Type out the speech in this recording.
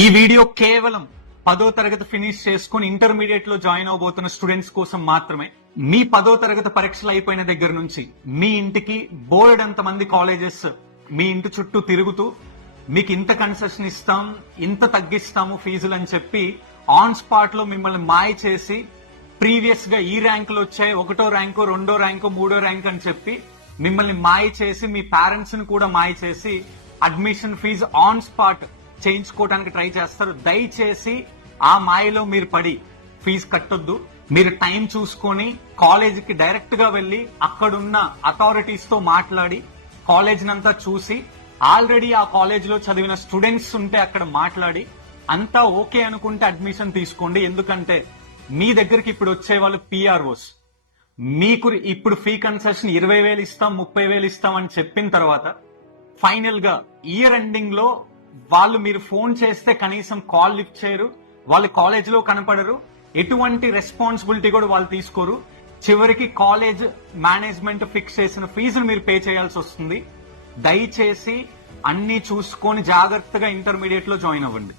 ఈ వీడియో కేవలం 10వ తరగతి ఫినిష్ చేసుకుని ఇంటర్మీడియట్ లో జాయిన్ అవబోతున్న స్టూడెంట్స్ కోసం మాత్రమే. మీ 10వ తరగతి పరీక్షలు అయిపోయిన దగ్గర నుంచి మీ ఇంటికి బోర్డంత మంది కాలేజెస్ మీ ఇంటి చుట్టూ తిరుగుతూ మీకు ఇంత కన్సెషన్ ఇస్తాం, ఇంత తగ్గిస్తాము ఫీజులు అని చెప్పి ఆన్ స్పాట్ లో మిమ్మల్ని మాయ చేసి ప్రీవియస్ గా ఈ ర్యాంకులు వచ్చాయి, 1వ ర్యాంకు, 2వ ర్యాంకు, 3వ ర్యాంక్ అని చెప్పి మిమ్మల్ని మాయ చేసి మీ పేరెంట్స్ ని కూడా మాయ చేసి అడ్మిషన్ ఫీజు ఆన్ స్పాట్ చేయించుకోవడానికి ట్రై చేస్తారు. దయచేసి ఆ మాయలో మీరు పడి ఫీజు కట్టొద్దు. మీరు టైం చూసుకొని కాలేజీకి డైరెక్ట్ గా వెళ్లి అక్కడున్న అథారిటీస్ తో మాట్లాడి కాలేజ్ నంతా చూసి ఆల్రెడీ ఆ కాలేజ్ లో చదివిన స్టూడెంట్స్ ఉంటే అక్కడ మాట్లాడి అంతా ఓకే అనుకుంటే అడ్మిషన్ తీసుకోండి. ఎందుకంటే మీ దగ్గరికి ఇప్పుడు వచ్చే వాళ్ళు పిఆర్ఓస్. మీకు ఇప్పుడు ఫీ కన్సెషన్ 20,000 ఇస్తాం, 30,000 ఇస్తాం అని చెప్పిన తర్వాత ఫైనల్ గా ఇయర్ ఎండింగ్ లో వాళ్ళు మీరు ఫోన్ చేస్తే కనీసం కాల్ లిఫ్ట్ చేయరు, వాళ్ళు కాలేజ్ లో కనపడరు, ఎటువంటి రెస్పాన్సిబిలిటీ కూడా వాళ్ళు తీసుకోరు. చివరికి కాలేజ్ మేనేజ్మెంట్ ఫిక్స్ చేసిన ఫీజులు మీరు పే చేయాల్సి వస్తుంది. దయచేసి అన్ని చూసుకొని జాగ్రత్తగా ఇంటర్మీడియట్ లో జాయిన్ అవ్వండి.